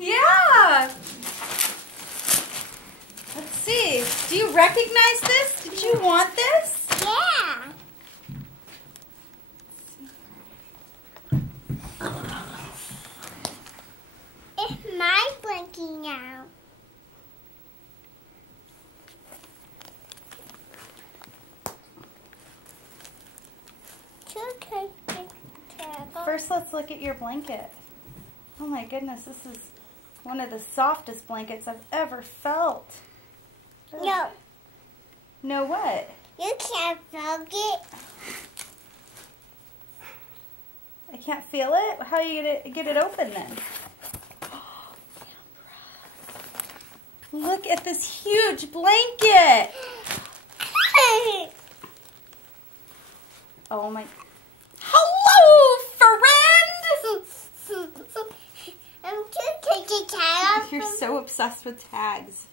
Yeah. Let's see. Do you recognize this? Did you want this? Yeah. It's my blankie now. First, let's look at your blanket. Oh my goodness, this is one of the softest blankets I've ever felt. Ugh. No. No what? You can't feel it. I can't feel it? How are you going to get it open then? Look at this huge blanket. Oh my. Hello, friend. I'm just taking tag off. You're so obsessed with tags.